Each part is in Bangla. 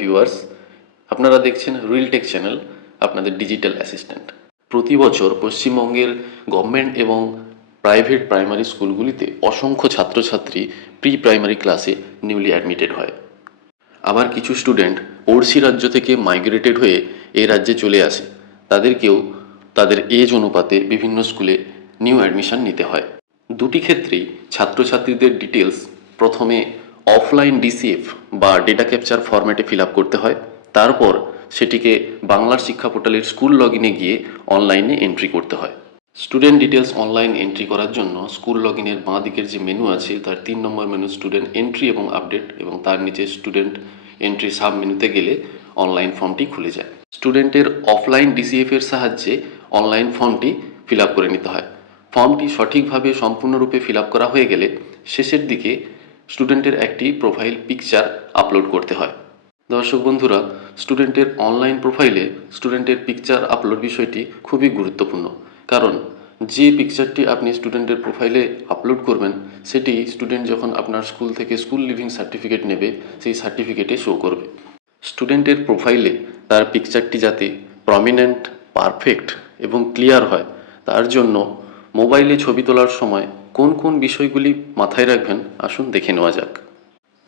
ভিউয়ার্স, আপনারা দেখছেন রিল টেক চ্যানেল, আপনাদের ডিজিটাল অ্যাসিস্ট্যান্ট। প্রতি বছর পশ্চিমবঙ্গের গভর্নমেন্ট এবং প্রাইভেট প্রাইমারি স্কুলগুলিতে অসংখ্য ছাত্রছাত্রী প্রি প্রাইমারি ক্লাসে নিউলি অ্যাডমিটেড হয়। আবার কিছু স্টুডেন্ট পড়শি রাজ্য থেকে মাইগ্রেটেড হয়ে এই রাজ্যে চলে আসে, তাদেরকেও তাদের এজ অনুপাতে বিভিন্ন স্কুলে নিউ অ্যাডমিশন নিতে হয়। দুটি ক্ষেত্রেই ছাত্রছাত্রীদের ডিটেলস প্রথমে অফলাইন ডিসিএফ বা ডেটা ক্যাপচার ফরম্যাটে ফিল আপ করতে হয়, তারপর সেটিকে বাংলার শিক্ষা পোর্টালের স্কুল লগ ইনে গিয়ে অনলাইনে এন্ট্রি করতে হয়। স্টুডেন্ট ডিটেলস অনলাইন এন্ট্রি করার জন্য স্কুল লগ ইনের বাঁ দিকের যে মেনু আছে তার 3 নম্বর মেনু স্টুডেন্ট এন্ট্রি এবং আপডেট, এবং তার নিচে স্টুডেন্ট এন্ট্রি সাব মেনুতে গেলে অনলাইন ফর্মটি খুলে যায়। স্টুডেন্টের অফলাইন ডিসিএফ এর সাহায্যে অনলাইন ফর্মটি ফিল আপ করে নিতে হয়। ফর্মটি সঠিকভাবে সম্পূর্ণরূপে ফিল আপ করা হয়ে গেলে শেষের দিকে স্টুডেন্টের একটি প্রোফাইল পিকচার আপলোড করতে হয়। দর্শক বন্ধুরা, স্টুডেন্টের অনলাইন প্রোফাইলে স্টুডেন্টের পিকচার আপলোড বিষয়টি খুবই গুরুত্বপূর্ণ, কারণ যে পিকচারটি আপনি স্টুডেন্টের প্রোফাইলে আপলোড করবেন সেটি স্টুডেন্ট যখন আপনার স্কুল থেকে স্কুল লিভিং সার্টিফিকেট নেবে সেই সার্টিফিকেটে শো করবে। স্টুডেন্টের প্রোফাইলে তার পিকচারটি যাতে প্রমিনেন্ট, পারফেক্ট এবং ক্লিয়ার হয়, তার জন্য মোবাইলে ছবি তোলার সময় কোন কোন বিষয়গুলি মাথায় রাখবেন আসুন দেখে নেওয়া যাক।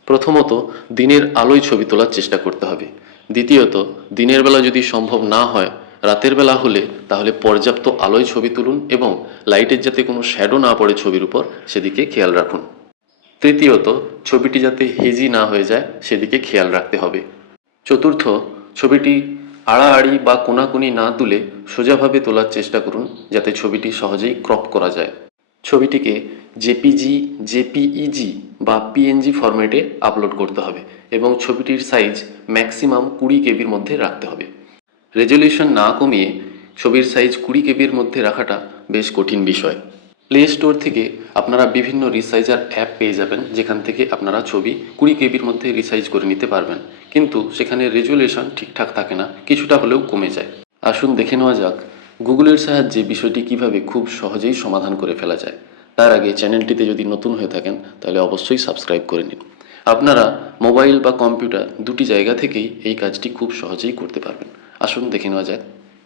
প্রথমত, দিনের আলোয় ছবি তোলার চেষ্টা করতে হবে। দ্বিতীয়ত, দিনের বেলা যদি সম্ভব না হয়, রাতের বেলা হলে তাহলে পর্যাপ্ত আলোয় ছবি তুলুন এবং লাইটের যাতে কোনো শ্যাডো না পড়ে ছবির উপর সেদিকে খেয়াল রাখুন। তৃতীয়ত, ছবিটি যাতে হেজি না হয়ে যায় সেদিকে খেয়াল রাখতে হবে। চতুর্থ, ছবিটি আড়াআড়ি বা কোনাকুনি না তুলে সোজাভাবে তোলার চেষ্টা করুন যাতে ছবিটি সহজেই ক্রপ করা যায়। ছবিটিকে জেপিজি, জেপিইজি বা পিএনজি ফরম্যাটে আপলোড করতে হবে এবং ছবিটির সাইজ ম্যাক্সিমাম 20 কেবির মধ্যে রাখতে হবে। রেজলিউশন না কমিয়ে ছবির সাইজ 20 কেবির মধ্যে রাখাটা বেশ কঠিন বিষয়। প্লে স্টোর থেকে আপনারা বিভিন্ন রিসাইজার অ্যাপ পেয়ে যাবেন, যেখান থেকে আপনারা ছবি 20 কেবির মধ্যে রিসাইজ করে নিতে পারবেন, কিন্তু সেখানে রেজুলেশন ঠিকঠাক থাকে না, কিছুটা হলেও কমে যায়। আসুন দেখে নেওয়া যাক গুগলের সাহায্যে বিষয়টি কিভাবে খুব সহজেই সমাধান করে ফেলা যায়। তার আগে চ্যানেলটিতে যদি নতুন হয়ে থাকেন তাহলে অবশ্যই সাবস্ক্রাইব করে নিন। আপনারা মোবাইল বা কম্পিউটার দুটি জায়গা থেকেই এই কাজটি খুব সহজেই করতে পারবেন। আসুন দেখে নেওয়া যাক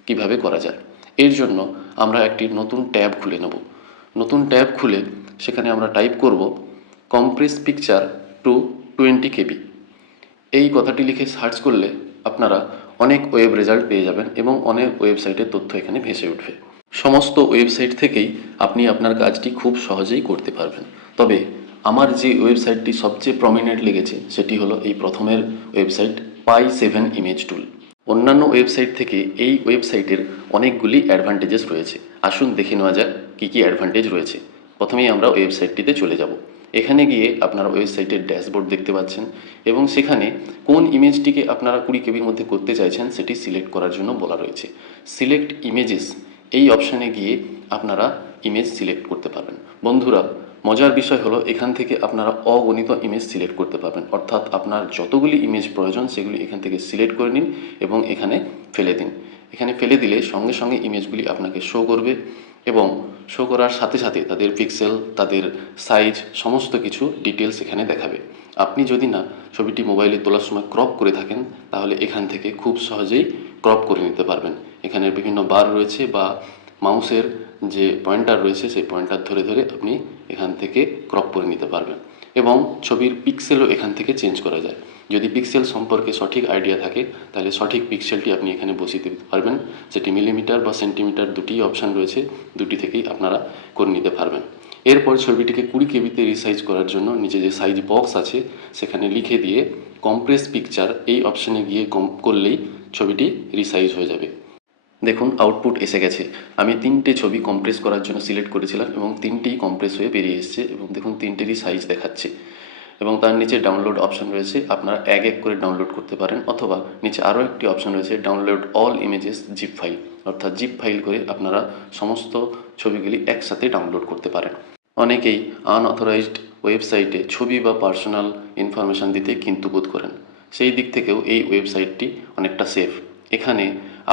কিভাবে করা যায়। এর জন্য আমরা একটি নতুন ট্যাব খুলে নেব। নতুন ট্যাব খুলে সেখানে আমরা টাইপ করব কম্প্রেস পিকচার টু 20 কেবি। এই কথাটি লিখে সার্চ করলে আপনারা অনেক ওয়েব রেজাল্ট পেয়ে যাবেন এবং অনেক ওয়েবসাইটের তথ্য এখানে ভেসে উঠবে। সমস্ত ওয়েবসাইট থেকেই আপনি আপনার কাজটি খুব সহজেই করতে পারবেন। তবে আমার যে ওয়েবসাইটটি সবচেয়ে প্রমিনেন্ট লেগেছে সেটি হলো এই প্রথমের ওয়েবসাইট Pi7 ইমেজ টুল। অন্যান্য ওয়েবসাইট থেকে এই ওয়েবসাইটের অনেকগুলি অ্যাডভান্টেজেস রয়েছে। আসুন দেখে নেওয়া যাক কী কী অ্যাডভান্টেজ রয়েছে। প্রথমেই আমরা ওয়েবসাইটটিতে চলে যাব। এখানে গিয়ে আপনারা ওয়েবসাইটের ড্যাশবোর্ড দেখতে পাচ্ছেন এবং সেখানে কোন ইমেজটিকে আপনারা 20 কেবির মধ্যে করতে চাইছেন সেটি সিলেক্ট করার জন্য বলা রয়েছে। সিলেক্ট ইমেজেস এই অপশানে গিয়ে আপনারা ইমেজ সিলেক্ট করতে পারবেন। বন্ধুরা, মজার বিষয় হলো এখান থেকে আপনারা অগণিত ইমেজ সিলেক্ট করতে পারবেন, অর্থাৎ আপনার যতগুলি ইমেজ প্রয়োজন সেগুলি এখান থেকে সিলেক্ট করে নিন এবং এখানে ফেলে দিন। এখানে ফেলে দিলে সঙ্গে সঙ্গে ইমেজগুলি আপনাকে শো করবে এবং শো করার সাথে সাথে তাদের পিক্সেল, তাদের সাইজ, সমস্ত কিছু ডিটেলস এখানে দেখাবে। আপনি যদি না ছবিটি মোবাইলে তোলার সময় ক্রপ করে থাকেন তাহলে এখান থেকে খুব সহজেই ক্রপ করে নিতে পারবেন। এখানে বিভিন্ন বার রয়েছে বা মাউসের যে পয়েন্টার রয়েছে সেই পয়েন্টার ধরে ধরে আপনি এখান থেকে ক্রপ করে নিতে পারবেন এবং ছবির পিক্সেলও এখান থেকে চেঞ্জ করা যায়। যদি পিক্সেল সম্পর্কে সঠিক আইডিয়া থাকে তাহলে সঠিক পিক্সেলটি আপনি এখানে বসিয়ে দিতে পারবেন। সেটি মিলিমিটার বা সেন্টিমিটার দুটি অপশান রয়েছে, দুটি থেকেই আপনারা করে নিতে পারবেন। এরপর ছবিটিকে 20 কেবিতে রিসাইজ করার জন্য নিচে যে সাইজ বক্স আছে সেখানে লিখে দিয়ে কম্প্রেস পিকচার এই অপশানে গিয়ে করলেই ছবিটি রিসাইজ হয়ে যাবে। দেখুন আউটপুট এসে গেছে। আমি 3টে ছবি কম্প্রেস করার জন্য সিলেক্ট করেছিলাম এবং 3টেই কম্প্রেস হয়ে বেরিয়ে এসেছে এবং দেখুন 3টেরই সাইজ দেখাচ্ছে এবং তার নিচে ডাউনলোড অপশান রয়েছে। আপনারা এক এক করে ডাউনলোড করতে পারেন অথবা নিচে আরও একটি অপশান রয়েছে download all images zip file, অর্থাৎ জিপ ফাইল করে আপনারা সমস্ত ছবিগুলি একসাথে ডাউনলোড করতে পারেন। অনেকেই আনঅথরাইজড ওয়েবসাইটে ছবি বা পার্সোনাল ইনফরমেশান দিতে কিন্তু বোধ করেন। সেই দিক থেকেও এই ওয়েবসাইটটি অনেকটা সেফ। এখানে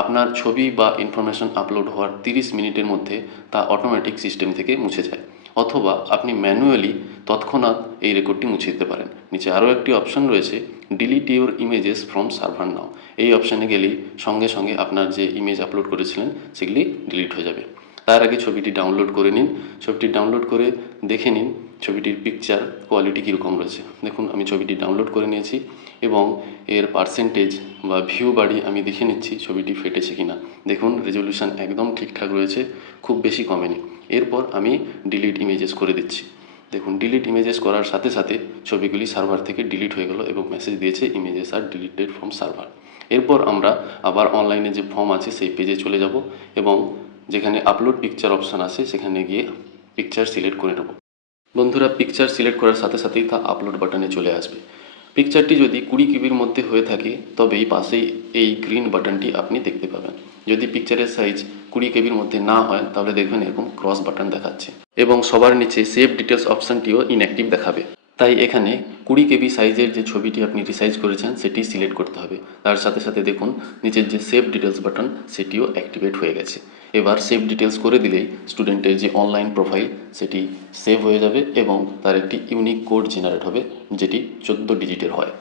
আপনার ছবি বা ইনফরমেশন আপলোড হওয়ার 30 মিনিটের মধ্যে তা অটোমেটিক সিস্টেম থেকে মুছে যায়, অথবা আপনি ম্যানুয়ালি তৎক্ষণাৎ এই রেকর্ডটি মুছে দিতে পারেন। নিচে আরও একটি অপশন রয়েছে, delete your images from server now. এই অপশানে গেলেই সঙ্গে সঙ্গে আপনার যে ইমেজ আপলোড করেছিলেন সেগুলি ডিলিট হয়ে যাবে। তার আগে ছবিটি ডাউনলোড করে নিন। ছবিটি ডাউনলোড করে দেখে নিন ছবিটির পিকচার কোয়ালিটি কীরকম রয়েছে। দেখুন, আমি ছবিটি ডাউনলোড করে নিয়েছি এবং এর পার্সেন্টেজ বা ভিউ বাড়ি আমি দেখে নিচ্ছি ছবিটি ফেটেছে কিনা। দেখুন, রেজলিউশন একদম ঠিকঠাক রয়েছে, খুব বেশি কমেনি। এরপর আমি ডিলিট ইমেজেস করে দিচ্ছি। দেখুন, ডিলিট ইমেজেস করার সাথে সাথে ছবিগুলি সার্ভার থেকে ডিলিট হয়ে গেল এবং মেসেজ দিয়েছে images are deleted from server. এরপর আমরা আবার অনলাইনে যে ফর্ম আছে সেই পেজে চলে যাব এবং যেখানে আপলোড পিকচার অপশান আছে সেখানে গিয়ে পিকচার সিলেক্ট করে নেব। বন্ধুরা, পিকচার সিলেক্ট করার সাথে সাথেই তা আপলোড বাটনে চলে আসবে। পিকচারটি যদি 20 কেবির মধ্যে হয়ে থাকে তবেই পাশেই এই গ্রিন বাটনটি আপনি দেখতে পাবেন। যদি পিকচারের সাইজ 20 কেবির মধ্যে না হয় তাহলে দেখবেন এরকম ক্রস বাটন দেখাচ্ছে এবং সবার নিচে সেভ ডিটেলস অপশানটিও ইনঅ্যাক্টিভ দেখাবে। তাই এখানে 20 কেবি সাইজের যে ছবিটি আপনি রিসাইজ করেছেন সেটি সিলেক্ট করতে হবে। তার সাথে সাথে দেখুন নিচের যে সেভ ডিটেলস বাটন সেটিও অ্যাক্টিভেট হয়ে গেছে। এবার সেভ ডিটেলস করে দিলেই স্টুডেন্টের যে অনলাইন প্রোফাইল সেটি সেভ হয়ে যাবে এবং তার একটি ইউনিক কোড জেনারেট হবে যেটি 14 ডিজিটের হয়।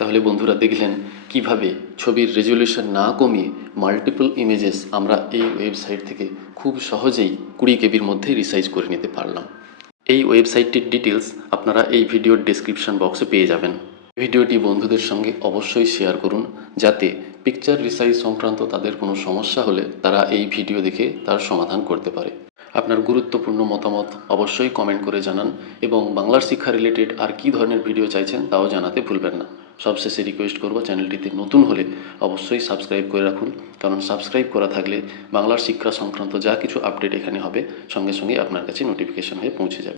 তাহলে বন্ধুরা, দেখলেন কিভাবে ছবির রেজলিউশন না কমিয়ে মাল্টিপল ইমেজেস আমরা এই ওয়েবসাইট থেকে খুব সহজেই 20 কেবির মধ্যে রিসাইজ করে নিতে পারলাম। এই ওয়েবসাইটটির ডিটেলস আপনারা এই ভিডিওর ডেসক্রিপশন বক্সে পেয়ে যাবেন। ভিডিওটি বন্ধুদের সঙ্গে অবশ্যই শেয়ার করুন যাতে পিকচার রিসাইজ সংক্রান্ত তাদের কোনো সমস্যা হলে তারা এই ভিডিও দেখে তার সমাধান করতে পারে। আপনার গুরুত্বপূর্ণ মতামত অবশ্যই কমেন্ট করে জানান এবং বাংলার শিক্ষা রিলেটেড আর কী ধরনের ভিডিও চাইছেন তাও জানাতে ভুলবেন না। সবশেষে রিকোয়েস্ট করব, চ্যানেলটিতে নতুন হলে অবশ্যই সাবস্ক্রাইব করে রাখুন, কারণ সাবস্ক্রাইব করা থাকলে বাংলার শিক্ষা সংক্রান্ত যা কিছু আপডেট এখানে হবে সঙ্গে সঙ্গে আপনার কাছে নোটিফিকেশন হয়ে পৌঁছে যাবে।